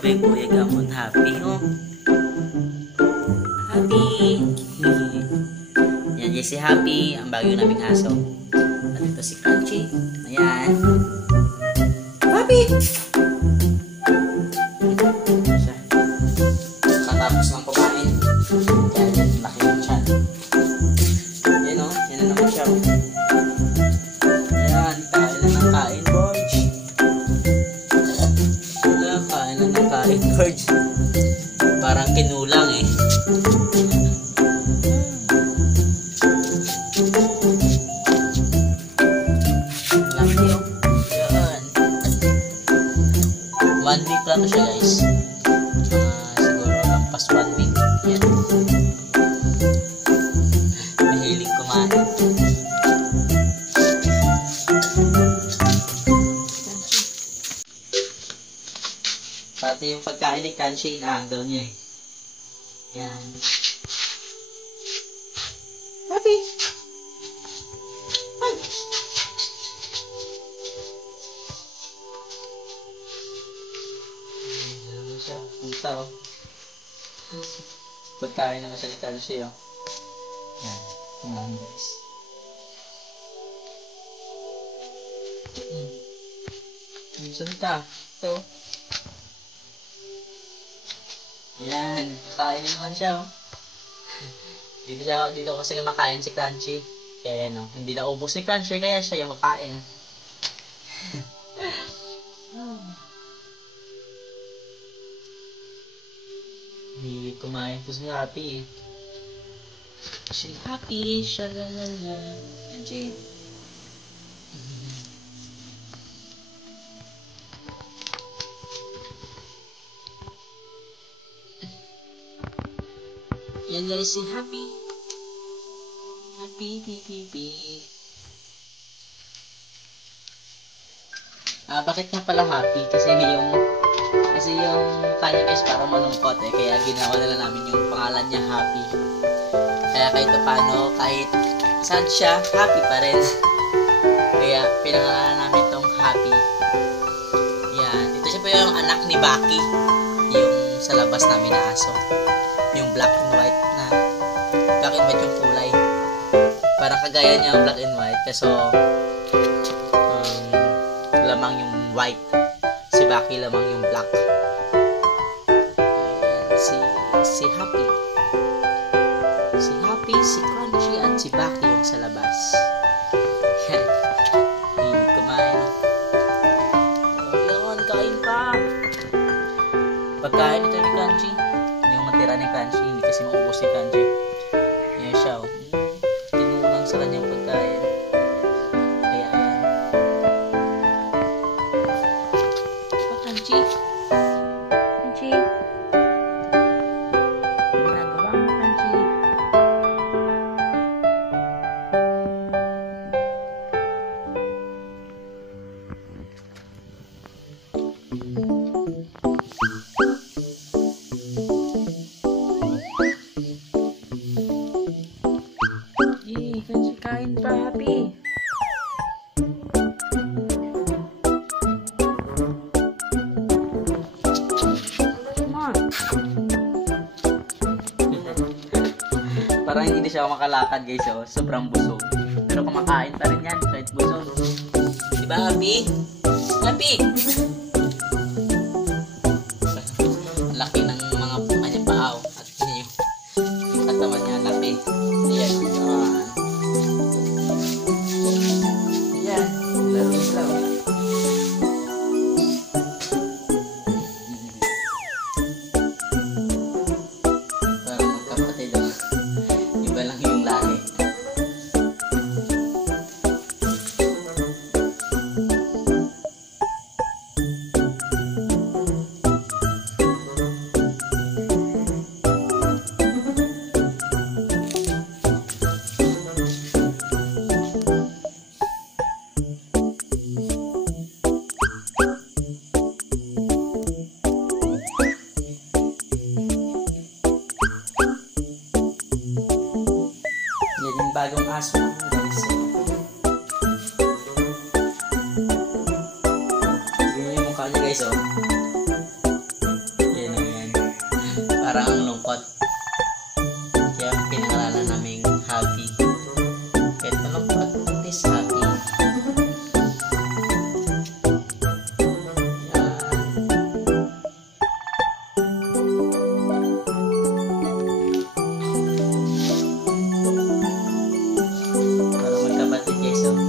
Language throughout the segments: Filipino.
Baboy gamon happy oh. Happy. Yan si Happy, ang bagyo naming aso. At ito si Crunchy. Ayan. Happy. Siya. Katapos ng kumain. Yan, laki yung chan. Yan oh, yan na naman siya. Ayan, kain na ng kain, boys. Ayan, kain na ng kain, boys. Parang kinulang eh. Laki oh. Ayan. 1 week lang siya guys. Siguro lampas 1 week. Ayan. Mahilig kumain. Pati yung pagkain ni Crunchy, inaanggaw niya eh. Yan. Happy! Ay! Ano siya? Punta oh. Pagkain naman siya ni Crunchy oh. Yan. Yan guys. Saan ka? Ito. Yan, kain naman siya oh. Dito kasi makain si Crunchy. Kaya yan oh, hindi na ubos ni Crunchy kaya siya yung makain. Hindi kumain po si Happy eh. Si Happy, shalalala. Crunchy. Yan guys, si Happy. Happy, baby. Bakit nga pala Happy? Kasi yung kanya guys parang malungkot eh. Kaya ginawa na lang namin yung pangalan niya Happy. Kaya kahit paano, kahit saan siya, happy pa rin. Kaya pinangalanan namin tong Happy. Yan. Ito siya po yung anak ni Baki. Yung sa labas namin na aso. Yung black and white na black and white yung kulay, parang kagaya niya ang black and white kaso lamang yung white, si Baki lamang yung black. Ayan, si Happy, si Crunchy at si Baki yung sa labas. Yan, hindi kumain. Yun, kain pa. Pagkain ito ni Crunchy, tira ni Crunchy, hindi kasi maubos si Crunchy. Yan siya oh. Tinulang sa kanyang pagkain. Kaya ayan. Crunchy. Crunchy. Ginagawa mo, Crunchy. Kain pa, Happy. Come on. Parang hindi siya makalakad guys oh. Sobrang busog. Pero kumakain pa rin yan kahit busog. Diba Happy? Happy! Laki ng mga kanyang paaw. At yung katawan niya laki. Ayan. bagong aso guys. Ganyan yung mukha niya guys oh. parang ang lungkot. Kaya pinangalanan naming happy. Kahit malungkot, at least happy. Parang magkapatid guys, oh.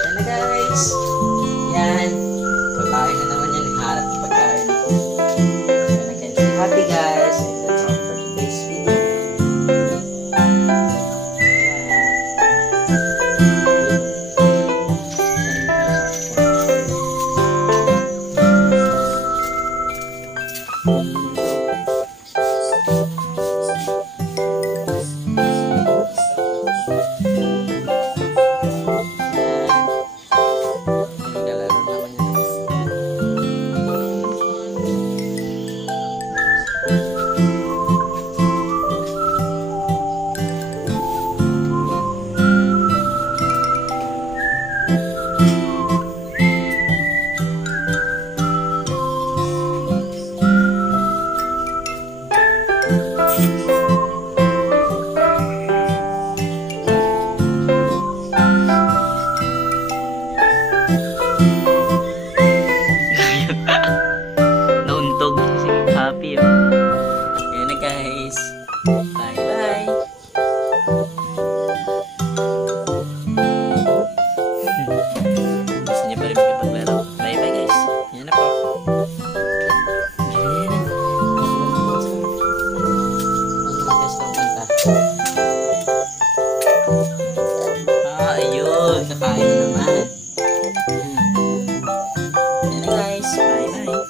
Yan na guys. Yan. Kakain na naman yan. Nagharap ng pagkain. Yan na guys. Happy guys. And that's all for today's video. Nauntog si Happy. Ayan na guys. Bye bye. Gusto niya pa rin makipaglaro. Bye bye guys. Ayan na po. Ayan. Ayun. Kakain na naman. Ayan na guys. Bye bye.